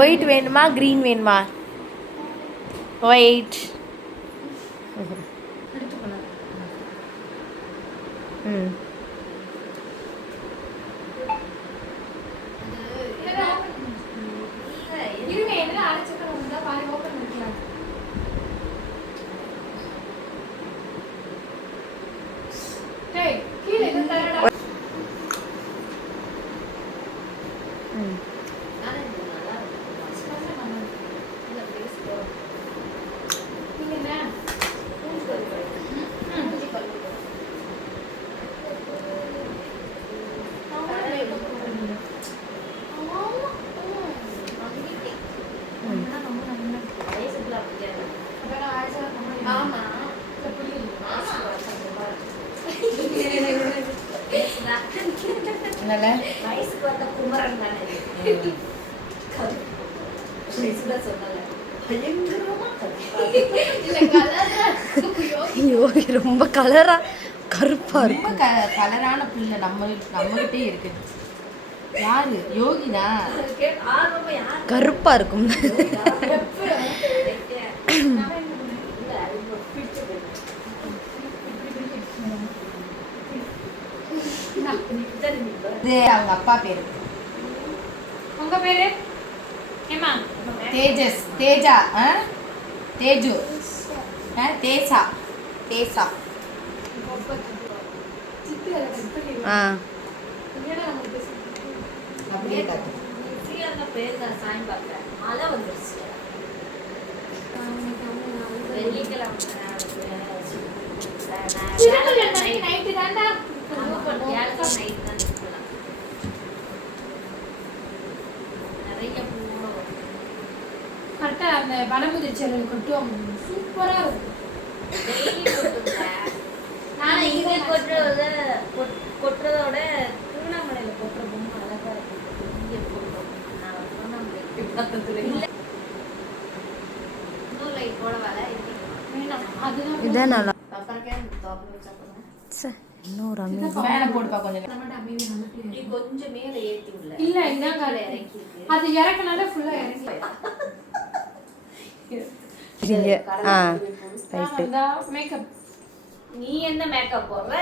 White வேணுமா green வேணுமா? White. ம் ரொம்ப கலரா கருப்பா இருக்கும். கலரான பிள்ளை நம்மகிட்டே இருக்குது. யாரு? யோகினா கருப்பா இருக்கும். அவங்க அப்பா பேரு. உங்க பேரு? ஏமா? தேஜஸ். தேஜா. தேஜு. தேசா. தேசா. அப்படியே காட்டு. சாயம் பார்க்குறேன். மழை வந்துருச்சு. வெள்ளிக்கிழமை நைட்டு தாண்டா நிறைய பூவோட கரெக்டா அந்த வனமுதிர்ச்சி கொட்டுவாங்க. சூப்பரா இருக்கும். நான் இங்கே கொட்டுறதோட திருவண்ணாமலையில கொட்டுற பொம்மை அழகா இருக்கு. இங்கே போட்டோம். நான் திருவண்ணாமலை பக்கத்துல இல்லை. இன்னும் லைட் போட வேலை இதான் நல்லா போடுப்பா கொஞ்சம். கொஞ்சம் மேல ஏத்தி விடல. இல்ல இதான் இறக்கி அது இறக்குனால ஃபுல்லா இறங்கி. மேக்கப். நீ என்ன மேக்கப் போடுற?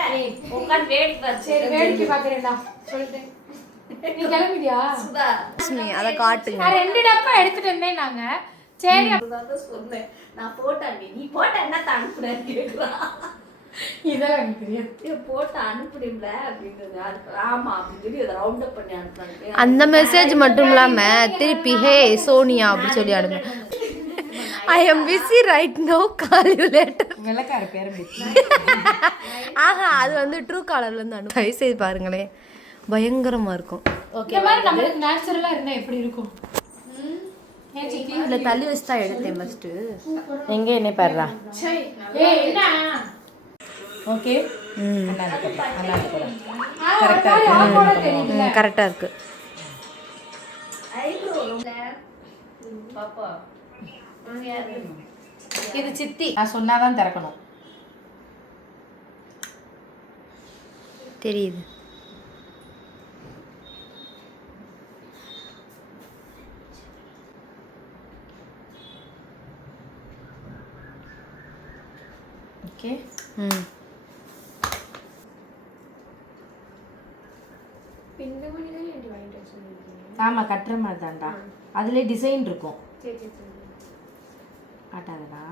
உட்கார்ந்து வேடிக்கை பாரு. சரி வேடிக்கை பாக்குறேன்டா சொல்லிட்டேன். நீ கிளம்பிட்டியா? சுதா அதை காட்டுங்க. நான் 2 டப்பா எடுத்துட்டு வந்தேன் நாங்க. சரி அப்பதான் சொன்னேன். நான் போட்டேன். நீ போட்ட என்ன அனுப்புறேன்னு கேக்குறான். இதான் எனக்கு தெரியும். போட்டு அனுப்புறீங்கள அப்படின்றது. ஆமா அப்படின்னு சொல்லி அதை ரவுண்ட் அப் பண்ணி அனுப்புறாங்க. அந்த மெசேஜ் மட்டும் இல்லாம திருப்பி ஹே சோனியா அப்படி சொல்லி அனுப்பு. I am busy right now call you later. வெள்ளக்கார பேர். ஆஹா அது வந்து ட்ரூ காலர்ல இருந்து அனுப்பு. தயவு செய்து பாருங்களேன் பயங்கரமா இருக்கும். இந்த மாதிரி நம்மளுக்கு நேச்சுரலா இருந்தா எப்படி இருக்கும்? இல்ல தள்ளி வச்சு தான் எடுத்தேன் ஃபர்ஸ்ட். எங்க என்ன பாருடா. ஏய் என்ன? ஓகே. கரெக்டா இருக்கு. பாப்பா இது சித்தி. நான் சொன்னாதான் திறக்கணும். தெரியுது. ஓகே. ஆமா கட்டுற மாதிரி தான்டா. அதுல டிசைன் இருக்கும். காட்டாதடா.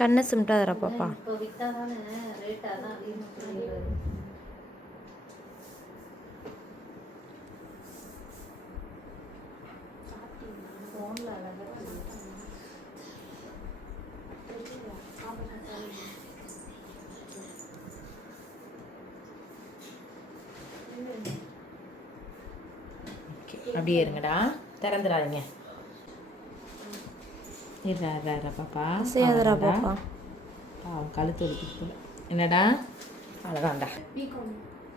கண்ணை சிமிட்டாதடா பாப்பா. இப்போ வித்தாதானே ரேட் அதான் அதிகமாக ஃபோனில் அழகாக அப்படியே இருங்கடா, திறந்துடாதீங்க. பாப்பா செய்யாதடா பாப்பா. கழுத்து வலிக்கு. என்னடா அவ்வளோதான்டா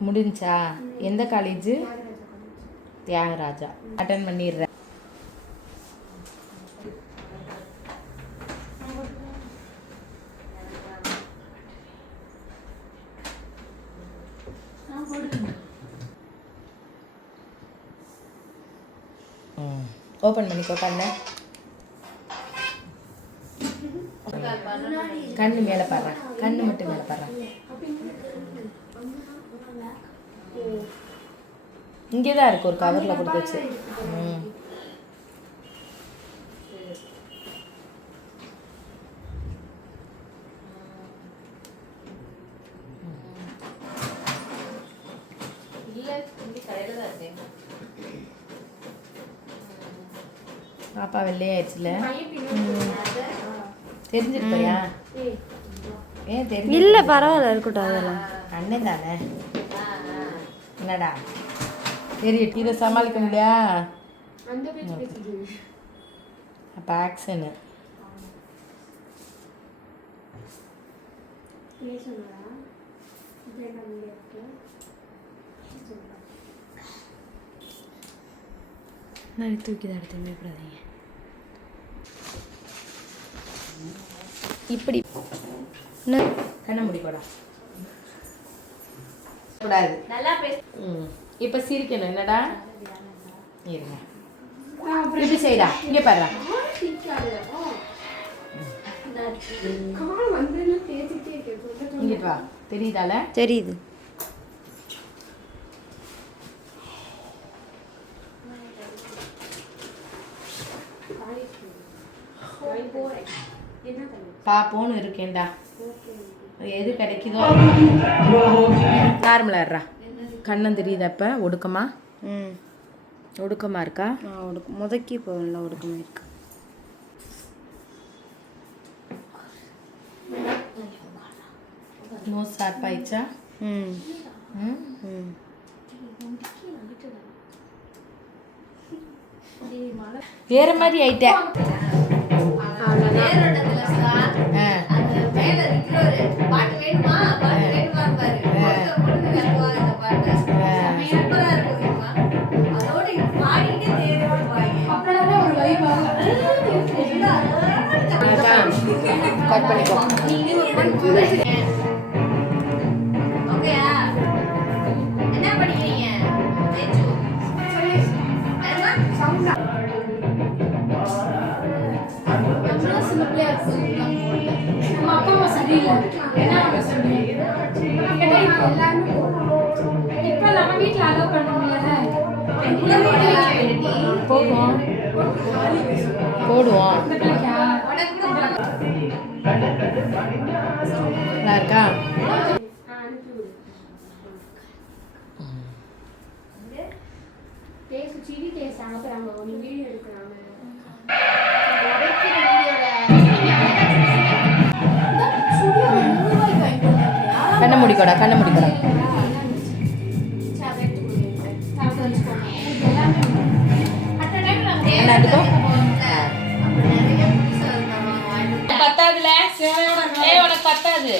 முடிஞ்சா. எந்த காலேஜு? தியாகராஜா. அட்டன் பண்ணிடுறேன். ஓப்பன் பண்ணிக்கோ கண்ணை. கண்ணு மேலே பாடுறேன், கண்ணு மட்டும் மேலே பாடுறேன். இங்கே தான் இருக்கு ஒரு கவரில் கொடுத்து வச்சு. பாப்பா வெள்ளையாயிடுச்சுல, தெரிஞ்சிருப்பையா? ஏன் தெரியும்? இல்லை பரவாயில்ல இருக்கட்டும், அதெல்லாம் அண்ணன் தானே. என்னடா தெரியும், இதை சமாளிக்க முடியா? அப்போ ஆக்ஷனு நான் தூக்கி தான் எடுத்து மேப்படாதீங்க. இப்படி கண்ண முடிக்கூடா கூடாது. நல்லா பேசு. இப்போ சிரிக்கணும். என்னடா இருங்க, இப்படி செய்டா, இங்கே பாருடா. இங்கிட்டு வா, தெரியுதால? தெரியுது. பாப்போன்னு இருக்கேன்டா, எது கிடைக்குதோ. நார்மலாக இருறா. கண்ணம் தெரியுதா? இப்போ ஒடுக்கமா? ஒடுக்கமாக இருக்கா? முதக்கி போகல, ஒடுக்கமாக இருக்கு. நோஸ் ஷார்ப் ஆயிடுச்சா? வேற மாதிரி ஆயிட்டேன். கட் பண்ணிக்கோ. என்ன படிக்கிறீங்க? போடுவோம் போடுவோம். நல்லா இருக்கா? கண்ணை முடிக்கோடா, கண்ணை முடிக்கோடா. பத்தாதுல உனக்கு பத்தாது,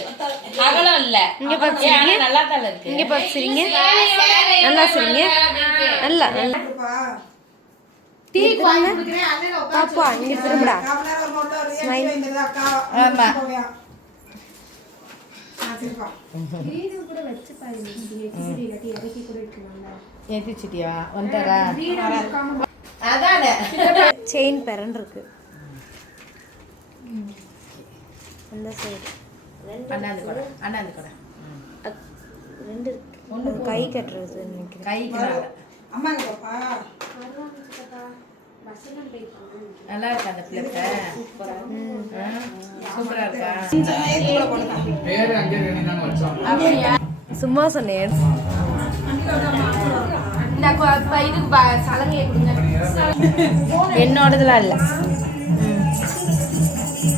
அகலம் இல்ல. இங்க பாத்து நல்லா தான் இருக்கு. இங்க பாத்து சிரிங்க, நல்லா சிரிங்க, நல்லா நல்லா. டீ வாங்கி குடிக்கிறேன். அண்ணே பாப்பா இங்க திரும்புடா. ஸ்மைல். ஆமா. வீடியோ கூட வெச்சு பாருங்க. எக்ஸிடி இல்லாட்டி இறக்கி கூட எடுக்கலாம்ல. ஏத்திச்சிட்டியா? வந்தடா. அதானே செயின் பெரன் இருக்கு அந்த சைடு. அண்ணாந்து கூட, அண்ணாந்து கூட. ரெண்டு இருக்கு. ஒன்னு கை கட்டுறது நினைக்கிறேன். கைக்கு அம்மா பாப்பா நல்லா இருக்கா அந்த பிளேட்? சூப்பரா இருக்கா? சும்மா சொன்னேன். இதுக்கு சலங்கையை கொடுங்க. என்னோடதுலாம் இல்லை.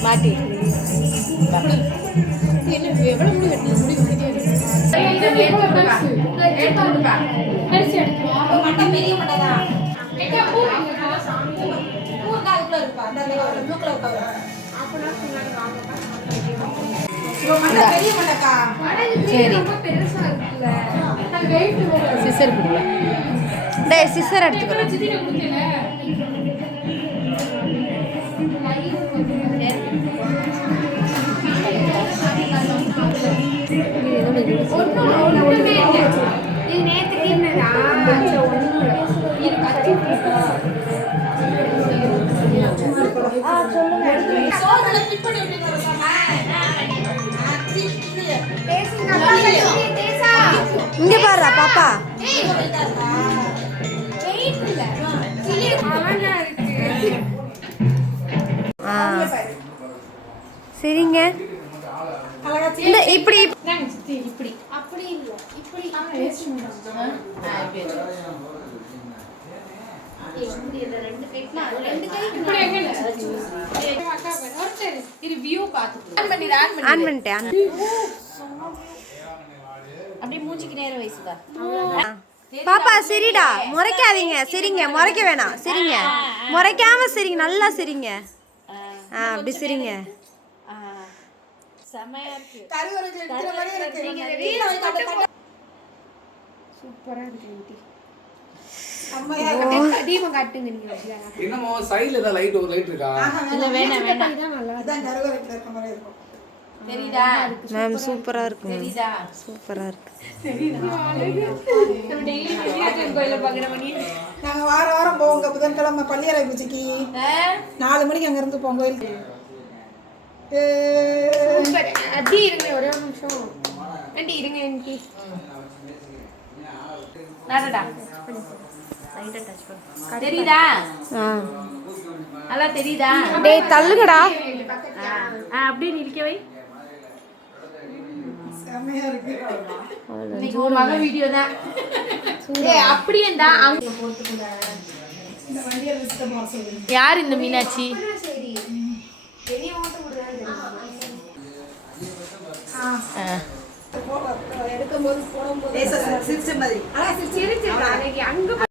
மாட்டி சரி. சிசர் கொடுங்க. டேய் சிசர் எடுத்துக்கோ. இது நேத்துக்கு என்னடா? இது கத்தி இங்க பாருடா பாப்பா. ஆ. சரிங்க. இந்த இப்படி இப்படி அப்படி இல்ல இப்படி ரெண்டு கை வியூ பார்த்துட்டு ஆன் பண்ணிட்டேன். அப்படியே மூஞ்சிக்கு நேரம் வயசுதா. பாப்பா சரிடா, முறைக்காதீங்க. சரிங்க, முறைக்க வேணாம். சரிங்க, முறைக்காம சரிங்க, நல்லா சரிங்க. அப்படி சரிங்க. செமையா இருக்கு. சூப்பரா இருக்கு. தீபம் காட்டுங்க நீங்க. என்னமோ சைடுல ஏதாவது லைட் ஒரு லைட் இருக்கா? இல்ல வேணாம் வேணாம். அதான் கருவறை இருக்க மாதிரி இருக்கும். தெரியுதா மேம் சூப்பரா இருக்கு. தெரியுதா சூப்பரா இருக்கு. நாங்க வாரம் வாரம் போவோங்க. புதன்கிழமை பள்ளியறை பூஜைக்கு 4 மணிக்கு அங்க இருந்து போவோம் கோயிலுக்கு. அடி இருங்க, ஒரே ஒரு நிமிஷம். அடி இருங்க எனக்கு. நடடா லைட்டா டச் பண்ணு. தெரியுதா நல்லா தெரியுதா? டேய் தள்ளுங்கடா. அப்படியே நிற்க வை. செமையா இருக்கு. இன்னைக்கு ஒரு மக வீடியோ தான். அப்படியே தான் அங்க இந்த வண்டியை விட்டு போக சொல்லுங்க. யார் இந்த மீனாட்சி? சரி வெளிய ஓட்ட முடியாது. எடுக்கும்போது போடும்போது சிரிச்ச மாதிரி. ஆனா சிரிச்சு அன்னைக்கு அங்க